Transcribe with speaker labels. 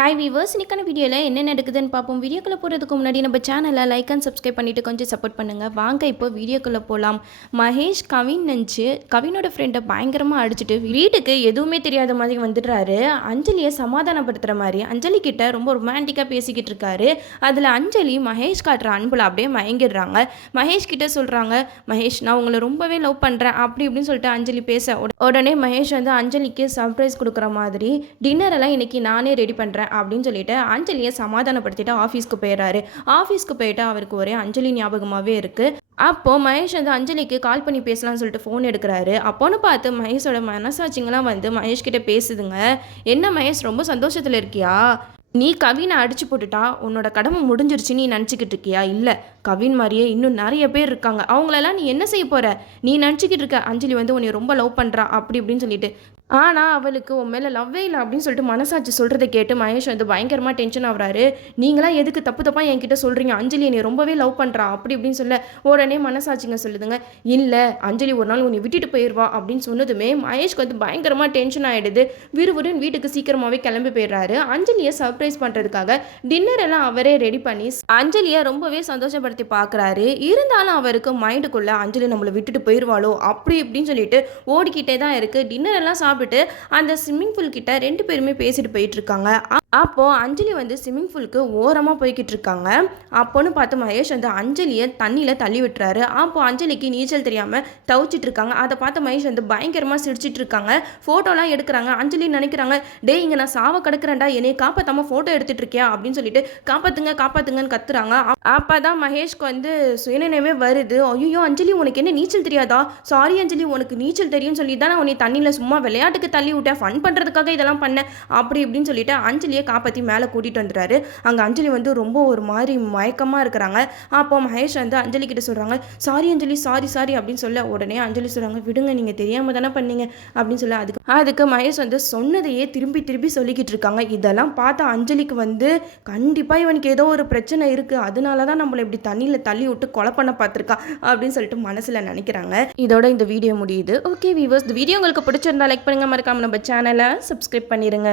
Speaker 1: Hi viewers இன்னைக்கான வீடியோவில் என்ன நடக்குதுன்னு பார்ப்போம். வீடியோக்குள்ளே போகிறதுக்கு முன்னாடி நம்ம சேனலை லைக் அண்ட் சப்ஸ்கிரைப் பண்ணிவிட்டு கொஞ்சம் சப்போர்ட் பண்ணுங்கள் வாங்க இப்போ வீடியோக்குள்ளே போகலாம் மகேஷ் கவின் நினச்சி கவினோட ஃப்ரெண்டை பயங்கரமாக அடிச்சுட்டு வீட்டுக்கு எதுவுமே தெரியாத மாதிரி வந்துடுறாரு. அஞ்சலியை சமாதானப்படுத்துகிற மாதிரி அஞ்சலி கிட்ட ரொம்ப ரொமான்டிக்காக பேசிக்கிட்டு இருக்காரு. அதில் அஞ்சலி மகேஷ் காட்டுற அன்புல அப்படியே மயங்கிடுறாங்க. மகேஷ் கிட்ட சொல்கிறாங்க மகேஷ் நான் உங்களை ரொம்பவே லவ் பண்ணுறேன் அப்படி இப்படின்னு சொல்லிட்டு அஞ்சலி பேச உடனே மகேஷ் வந்து அஞ்சலிக்கு சர்ப்ரைஸ் கொடுக்குற மாதிரி டின்னர் எல்லாம் இன்னைக்கு நானே ரெடி பண்ணுறேன் அப்படின்னு சொல்லிட்டு அஞ்சலியை சமாதானப்படுத்திட்டு ஆஃபீஸ்க்கு போயிடுறாரு. ஆஃபீஸ்க்கு போயிட்டு அவருக்கு ஒரே அஞ்சலி ஞாபகமாகவே இருக்குது அப்போ மகேஷ் வந்து அஞ்சலிக்கு கால் பண்ணி பேசலாம்னு சொல்லிட்டு ஃபோன் எடுக்கிறாரு. அப்போன்னு பார்த்து மகேஷோட மனசாட்சிங்கெல்லாம் வந்து மகேஷ் கிட்ட பேசுதுங்க. என்ன மகேஷ் ரொம்ப சந்தோஷத்தில் இருக்கியா? நீ கவினை அடிச்சு போட்டுட்டா உன்னோட கடமை முடிஞ்சிருச்சு நீ நினச்சிக்கிட்டு இருக்கியா? இல்லை கவின் மாதிரியே இன்னும் நிறைய பேர் இருக்காங்க. அவங்களெல்லாம் நீ என்ன செய்ய போகிற நீ நினச்சிக்கிட்டு இருக்க அஞ்சலி வந்து உன்னை ரொம்ப லவ் பண்ணுறா அப்படி இப்படின்னு சொல்லிட்டு ஆனால் அவளுக்கு உன் மேலே லவ்வே இல்லை அப்படின்னு சொல்லிட்டு மனசாட்சி சொல்கிறத கேட்டு மகேஷ் வந்து பயங்கரமாக டென்ஷன் ஆகிறாரு. நீங்களாம் எதுக்கு தப்பு தப்பாக என்கிட்ட சொல்கிறீங்க அஞ்சலி என்னை ரொம்பவே லவ் பண்ணுறா அப்படி இப்படின்னு சொல்ல உடனே மனசாட்சிங்க சொல்லுதுங்க இல்லை அஞ்சலி ஒரு நாள் உன்னை விட்டுட்டு போயிடுவா அப்படின்னு சொன்னதுமே மகேஷ்க்கு வந்து பயங்கரமாக டென்ஷன் ஆகிடுது விறுவிறுன்னு வீட்டுக்கு சீக்கிரமாகவே கிளம்பி போயிடுறாரு. அஞ்சலியை சர்ப்ரைஸ் பண்ணுறதுக்காக டின்னர் எல்லாம் அவரே ரெடி பண்ணி அஞ்சலியை ரொம்பவே சந்தோஷப்படுத்தி பார்க்குறாரு இருந்தாலும் அவருக்கு மைண்டுக்குள்ளே அஞ்சலி நம்மளை விட்டுட்டு போயிடுவாளோ அப்படி இப்படின்னு சொல்லிட்டு ஓடிக்கிட்டே தான் இருக்குது டின்னர் எல்லாம் சாப்பிட்டு அந்த ஸ்விம்மிங் பூல் கிட்ட ரெண்டு பேருமே பேசிட்டு போயிட்டு இருக்காங்க. அப்போது அஞ்சலி வந்து ஸ்விம்மிங் பூலுக்கு ஓரமாக போய்கிட்டு இருக்காங்க. அப்போன்னு பார்த்து மகேஷ் வந்து அஞ்சலியை தண்ணியில் தள்ளி விட்டுறாரு. அப்போது அஞ்சலிக்கு நீச்சல் தெரியாமல் தவிச்சிட்டு இருக்காங்க. அதை பார்த்து மகேஷ் வந்து பயங்கரமாக சிரிச்சிட்டு இருக்காங்க. ஃபோட்டோலாம் எடுக்கிறாங்க. அஞ்சலி நினைக்கிறாங்க டேய் இங்கே நான் சாவ கிடக்குறேன்டா. என்னை காப்பாற்றாமல் ஃபோட்டோ எடுத்துட்டு இருக்கியா? அப்படின்னு சொல்லிட்டு காப்பாத்துங்க காப்பாற்றுங்கன்னு கத்துறாங்க. அப்போ தான் மகேஷ்க்கு வந்து சுயநினைவே வருது. ஐயோ அஞ்சலி உனக்கு என்ன நீச்சல் தெரியாதா? சாரி அஞ்சலி உனக்கு நீச்சல் தெரியும்னு சொல்லி தான் நான் உன்னை தண்ணியில் சும்மா விளையாட்டுக்கு தள்ளி விட்டேன். ஃபன் பண்ணுறதுக்காக இதெல்லாம் பண்ணேன். அப்படி இப்படின்னு சொல்லிட்டு அஞ்சலியை காப்பாற்றி மேலே கூட்டிகிட்டு வந்துடுறாரு. அங்கே அஞ்சலி வந்து ரொம்ப ஒரு மாதிரி மயக்கமாக இருக்கிறாங்க. அப்போ மகேஷ் வந்து அஞ்சலி கிட்ட சொல்கிறாங்க சாரி அஞ்சலி சாரி சாரி அப்படின்னு சொல்ல உடனே அஞ்சலி சொல்கிறாங்க விடுங்க நீங்கள் தெரியாமல் தானே பண்ணீங்க அப்படின்னு சொல்ல அதுக்கு அதுக்கு மகேஷ் வந்து சொன்னதையே திரும்பி திரும்பி சொல்லிக்கிட்டு இருக்காங்க. இதெல்லாம் பார்த்தா அஞ்சலிக்கு வந்து கண்டிப்பாக இவனுக்கு ஏதோ ஒரு பிரச்சனை இருக்குது அதனால தான் நம்மளை இப்படி தண்ணியில் தள்ளி விட்டு கொலை பண்ண பார்த்துருக்கா அப்படின்னு சொல்லிட்டு மனசில் நினைக்கிறாங்க. இதோட இந்த வீடியோ முடியுது. ஓகே வீவர்ஸ் இந்த வீடியோ உங்களுக்கு பிடிச்சிருந்தா லைக் பண்ணுங்க. மறக்காம நம்ம சேனலை சப்ஸ்கிரைப் பண்ணிடுங்க